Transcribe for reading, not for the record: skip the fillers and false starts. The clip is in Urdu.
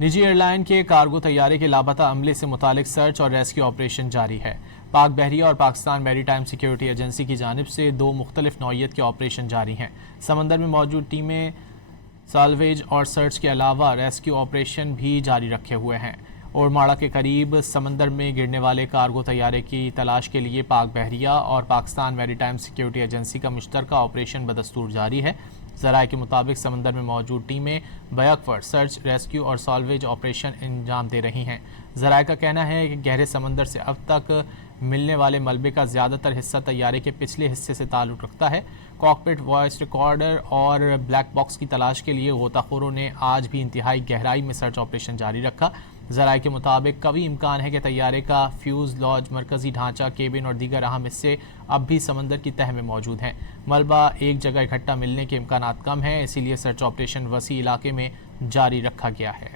نجی ایئر لائن کے کارگو طیارے کے لاپتہ عملے سے متعلق سرچ اور ریسکیو آپریشن جاری ہے۔ پاک بحریہ اور پاکستان میری ٹائم سیکیورٹی ایجنسی کی جانب سے 2 مختلف نوعیت کے آپریشن جاری ہیں۔ سمندر میں موجود ٹیمیں سالویج اور سرچ کے علاوہ ریسکیو آپریشن بھی جاری رکھے ہوئے ہیں۔ اور ماڑا کے قریب سمندر میں گرنے والے کارگو طیارے کی تلاش کے لیے پاک بحریہ اور پاکستان میری ٹائم سیکیورٹی ایجنسی کا مشترکہ آپریشن بدستور جاری ہے۔ ذرائع کے مطابق سمندر میں موجود ٹیمیں بیک وقت سرچ، ریسکیو اور سالویج آپریشن انجام دے رہی ہیں۔ ذرائع کا کہنا ہے کہ گہرے سمندر سے اب تک ملنے والے ملبے کا زیادہ تر حصہ طیارے کے پچھلے حصے سے تعلق رکھتا ہے۔ کاکپٹ وائس ریکارڈر اور بلیک باکس کی تلاش کے لیے غوطہ خوروں نے آج بھی انتہائی گہرائی میں سرچ آپریشن جاری رکھا۔ ذرائع کے مطابق قوی امکان ہے کہ طیارے کا فیوز لاج، مرکزی ڈھانچہ، کیبن اور دیگر اہم حصے اب بھی سمندر کی تہہ میں موجود ہیں۔ ملبہ ایک جگہ اکٹھا ملنے کے امکانات کم ہیں، اسی لیے سرچ آپریشن وسیع علاقے میں جاری رکھا گیا ہے۔